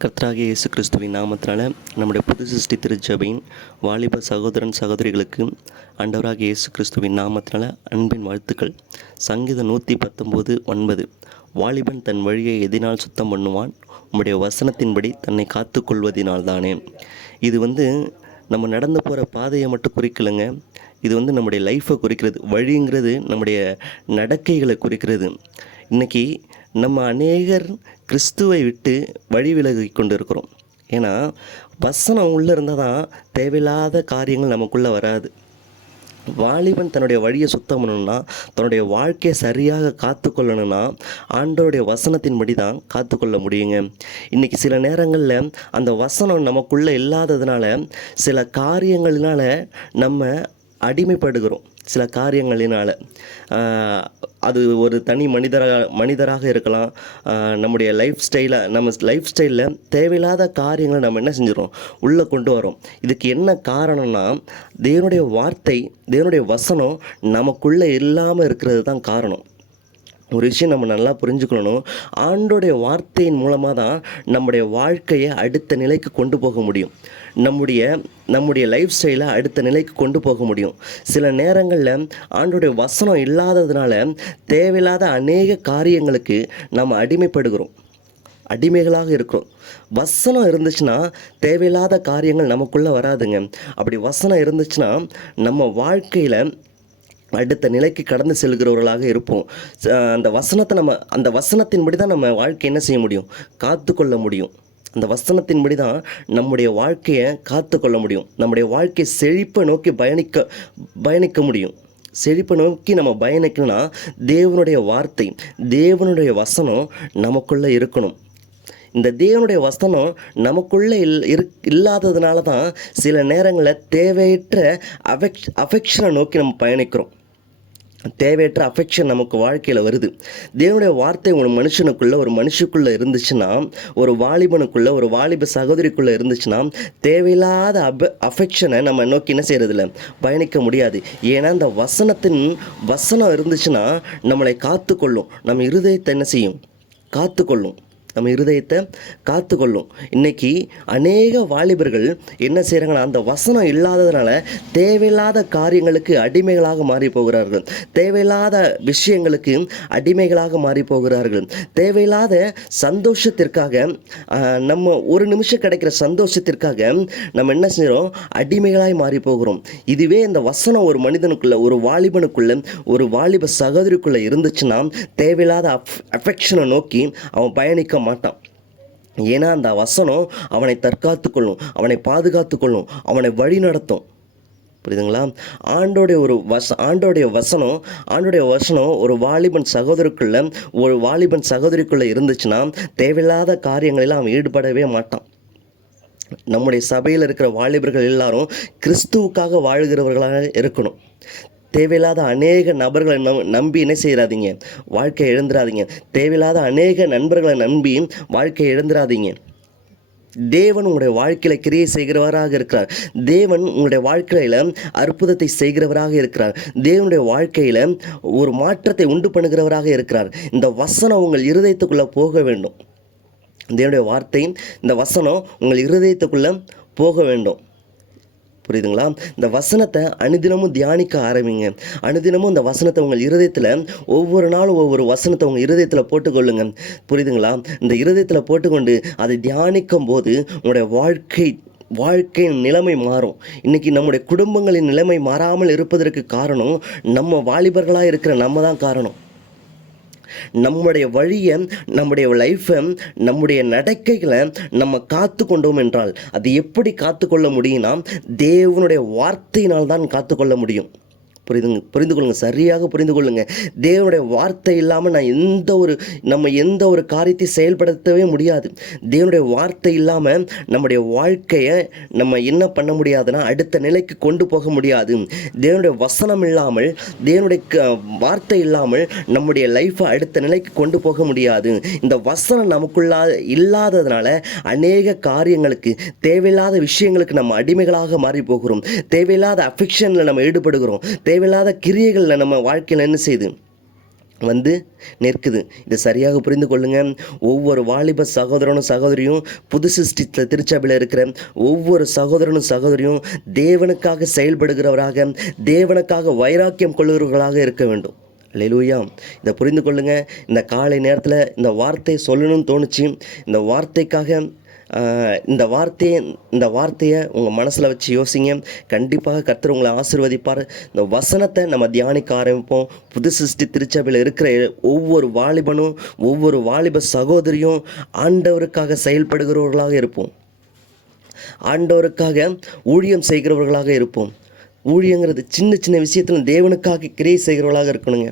கர்த்தராகிய இயேசு கிறிஸ்துவின் நாமத்தினால நம்முடைய புது சிருஷ்டி திருச்சபையின் வாலிப சகோதரன் சகோதரிகளுக்கு ஆண்டவராகிய இயேசு கிறிஸ்துவின் நாமத்தினால அன்பின் வாழ்த்துக்கள். சங்கீதம் 119:9 வாலிபன் தன் வழியை எதினால் சுத்தம் பண்ணுவான், உம்முடைய வசனத்தின்படி தன்னை காத்து கொள்வதினால்தானே. இது நம்ம நடந்து போகிற பாதையை மட்டும் குறிக்கலைங்க. இது நம்முடைய லைஃப்பை குறிக்கிறது. வழிங்கிறது நம்முடைய நடக்கைகளை குறிக்கிறது. இன்றைக்கி நம்ம அநேகர் கிறிஸ்துவை விட்டு வழி விலகி கொண்டு இருக்கிறோம். ஏன்னா வசனம் உள்ளே இருந்தால் தான் தேவையில்லாத காரியங்கள் நமக்குள்ளே வராது. வாலிபன் தன்னுடைய வழியை சுத்தம் பண்ணணும்னா, தன்னுடைய வாழ்க்கையை சரியாக காத்து கொள்ளணும்னா ஆண்டவருடைய வசனத்தின்படி தான் காத்து கொள்ள முடியுங்க. இன்றைக்கி சில நேரங்களில் அந்த வசனம் நமக்குள்ளே இல்லாததுனால சில காரியங்களினால் நம்ம அடிமைப்படுகிறோம். சில காரியங்களினால் அது ஒரு தனி மனிதராக இருக்கலாம். நம்முடைய லைஃப் ஸ்டைலில் தேவையில்லாத காரியங்களை நம்ம என்ன செஞ்சிடறோம், உள்ளே கொண்டு வரோம். இதுக்கு என்ன காரணம்னா, தேவனுடைய வார்த்தை, தேவனுடைய வசனம் நமக்குள்ளே இல்லாமல் இருக்கிறது தான் காரணம். ஒரு விஷயம் நம்ம நல்லா புரிஞ்சுக்கணும். ஆண்டோடைய வார்த்தையின் மூலமாக தான் நம்முடைய வாழ்க்கையை அடுத்த நிலைக்கு கொண்டு போக முடியும். நம்முடைய லைஃப் ஸ்டைலை அடுத்த நிலைக்கு கொண்டு போக முடியும். சில நேரங்களில் ஆண்டோடைய வசனம் இல்லாததுனால தேவையில்லாத அநேக காரியங்களுக்கு நம்ம அடிமைகளாக இருக்கிறோம். வசனம் இருந்துச்சுன்னா தேவையில்லாத காரியங்கள் நமக்குள்ளே வராதுங்க. அப்படி வசனம் இருந்துச்சுன்னா நம்ம வாழ்க்கையில் அடுத்த நிலைக்கு கடந்து செல்கிறவர்களாக இருப்போம். அந்த வசனத்தின்படி தான் நம்ம வாழ்க்கை என்ன செய்ய முடியும், காத்து கொள்ள முடியும். அந்த வசனத்தின்படி தான் நம்முடைய வாழ்க்கையை காத்து கொள்ள முடியும். நம்முடைய வாழ்க்கை செழிப்பை நோக்கி பயணிக்க முடியும். செழிப்பை நோக்கி நம்ம பயணிக்கணும்னா தேவனுடைய வார்த்தை, தேவனுடைய வசனம் நமக்குள்ளே இருக்கணும். இந்த தேவனுடைய வசனம் நமக்குள்ளே இல்லாததுனால தான் சில நேரங்களில் தேவையற்ற அஃபெக்ஷனை நோக்கி நம்ம பயணிக்கிறோம். தேவையற்ற அஃபெக்ஷன் நமக்கு வாழ்க்கையில் வருது. தேவனுடைய வார்த்தை ஒரு மனுஷனுக்குள்ளே இருந்துச்சுன்னா, ஒரு வாலிபனுக்குள்ளே, ஒரு வாலிப சகோதரிக்குள்ளே இருந்துச்சுன்னா, தேவையில்லாத அஃபெக்ஷனை நம்ம நோக்கி என்ன செய்கிறதில்ல, பயணிக்க முடியாது. ஏன்னா அந்த வசனம் இருந்துச்சுன்னா நம்மளை காத்துக்கொள்ளும். நம்ம இருதயத்தை என்ன செய்யும், காத்துக்கொள்ளும். நம்ம இருதயத்தை காத்துக்கொள்ளும். இன்றைக்கி அநேக வாலிபர்கள் என்ன செய்கிறாங்கன்னா, அந்த வசனம் இல்லாததுனால தேவையில்லாத காரியங்களுக்கு அடிமைகளாக மாறி போகிறார்கள். தேவையில்லாத விஷயங்களுக்கு அடிமைகளாக மாறி போகிறார்கள். தேவையில்லாத சந்தோஷத்திற்காக, நம்ம ஒரு நிமிஷம் கிடைக்கிற சந்தோஷத்திற்காக நம்ம என்ன செய்கிறோம், அடிமைகளாய் மாறி போகிறோம். இதுவே இந்த வசனம் ஒரு மனிதனுக்குள்ளே, ஒரு வாலிபனுக்குள்ளே, ஒரு வாலிப சகோதரிக்குள்ளே இருந்துச்சுன்னா தேவையில்லாத அஃபெக்ஷனை நோக்கி அவன் பயணிக்க மாட்டான். ஏன்னா அந்த வசனம் அவனை தற்காத்து கொள்ளும், அவனை பாதுகாத்து கொள்ளும், அவனை வழி நடத்தும். புரியுதுங்களா? ஆண்டோடைய வசனம் ஒரு வாலிபன் சகோதரிக்குள்ளே இருந்துச்சுன்னா தேவையில்லாத காரியங்களில் அவன் ஈடுபடவே மாட்டான். நம்முடைய சபையில் இருக்கிற வாலிபர்கள் எல்லாரும் கிறிஸ்துவுக்காக வாழ்கிறவர்களாக இருக்கணும். தேவையில்லாத அநேக நபர்களை நம்பி என்ன செய்கிறாதீங்க, வாழ்க்கையை இழந்துடாதீங்க. தேவையில்லாத அநேக நண்பர்களை நம்பி வாழ்க்கையை இழந்துடாதீங்க. தேவன் உங்களுடைய வாழ்க்கையில் கிரியை செய்கிறவராக இருக்கிறார். தேவன் உங்களுடைய வாழ்க்கையில் அற்புதத்தை செய்கிறவராக இருக்கிறார். தேவனுடைய வாழ்க்கையில் ஒரு மாற்றத்தை உண்டு பண்ணுகிறவராக இருக்கிறார். இந்த வசனம் உங்கள் இருதயத்துக்குள்ளே போக வேண்டும். தேவனுடைய வார்த்தை, இந்த வசனம் உங்கள் இருதயத்துக்குள்ளே போக வேண்டும். புரியுதுங்களா? இந்த வசனத்தை அனுதினமும் தியானிக்க ஆரம்பிங்க. அனுதினமும் இந்த வசனத்தை உங்கள் இருதயத்தில் ஒவ்வொரு நாளும் ஒவ்வொரு வசனத்தை உங்கள் இருதயத்தில் போட்டுக்கொள்ளுங்க. புரியுதுங்களா? இந்த இருதயத்தில் போட்டுக்கொண்டு அதை தியானிக்கும் போது உங்களுடைய வாழ்க்கையின் நிலைமை மாறும். இன்றைக்கி நம்முடைய குடும்பங்களின் நிலைமை மாறாமல் இருப்பதற்கு காரணம் நம்ம வாலிபர்களாக இருக்கிற நம்ம தான் காரணம். நம்முடைய வழியை, நம்முடைய லைஃப்பை, நம்முடைய நடக்கைகளை நம்ம காத்து கொண்டோம் என்றால் அது எப்படி காத்து கொள்ள முடியும்னா, தேவனுடைய வார்த்தையினால் தான் காத்துக்கொள்ள முடியும். புரிந்து கொள்ளுங்கள், சரியாக புரிந்து கொள்ளுங்கள். தேவனுடைய வார்த்தை இல்லாமல் நம்ம எந்த ஒரு காரியத்தை செயல்படுத்தவே முடியாது. தேவனுடைய வார்த்தை இல்லாமல் நம்முடைய வாழ்க்கையை நம்ம என்ன பண்ண முடியாதுன்னா அடுத்த நிலைக்கு கொண்டு போக முடியாது. தேவனுடைய வசனம் இல்லாமல், தேவனுடைய வார்த்தை இல்லாமல் நம்முடைய லைஃப்பை அடுத்த நிலைக்கு கொண்டு போக முடியாது. இந்த வசனம் இல்லாததுனால அநேக காரியங்களுக்கு, தேவையில்லாத விஷயங்களுக்கு நம்ம அடிமைகளாக மாறி போகிறோம். தேவையில்லாத அஃபெக்ஷனில் நம்ம ஈடுபடுகிறோம். தேவையில்லாத கிரியைகளில் நம்ம வாழ்க்கையில் என்ன செய்யுது, வந்து நிற்குது. இதை சரியாக புரிந்து கொள்ளுங்க. ஒவ்வொரு வாலிப சகோதரனும் சகோதரியும், புது சிருஷ்டி திருச்சபையில் இருக்கிற ஒவ்வொரு சகோதரனும் சகோதரியும் தேவனுக்காக செயல்படுகிறவராக, தேவனுக்காக வைராக்கியம் கொள்ளுகிறவர்களாக இருக்க வேண்டும். அல்லேலூயா. இதை புரிந்து கொள்ளுங்க. இந்த காலை நேரத்தில் இந்த வார்த்தையை சொல்லணும்னு தோணுச்சு. இந்த வார்த்தைக்காக இந்த வார்த்தையை உங்கள் மனசில் வச்சு யோசிங்க. கண்டிப்பாக கர்த்தர் உங்களை ஆசீர்வதிப்பார். இந்த வசனத்தை நம்ம தியானிக்க ஆரம்பிப்போம். புது சிருஷ்டி திருச்சபையில் இருக்கிற ஒவ்வொரு வாலிபனும், ஒவ்வொரு வாலிப சகோதரியும் ஆண்டவருக்காக செயல்படுகிறவர்களாக இருப்போம். ஆண்டவருக்காக ஊழியம் செய்கிறவர்களாக இருப்போம். ஊழியங்கிறது சின்ன சின்ன விஷயத்தில் தேவனுக்காக கிரியை செய்கிறவர்களாக இருக்கணுங்க.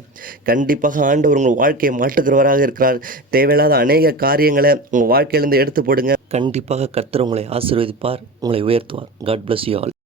கண்டிப்பாக ஆண்டவர் உங்கள் வாழ்க்கையை மாற்றுகிறவராக இருக்கிறார். தேவையில்லாத அநேக காரியங்களை உங்கள் வாழ்க்கையிலேருந்து எடுத்து போடுங்க. கண்டிப்பாக கர்த்தர் உங்களை ஆசீர்வதிப்பார், உங்களை உயர்த்துவார். God bless you all.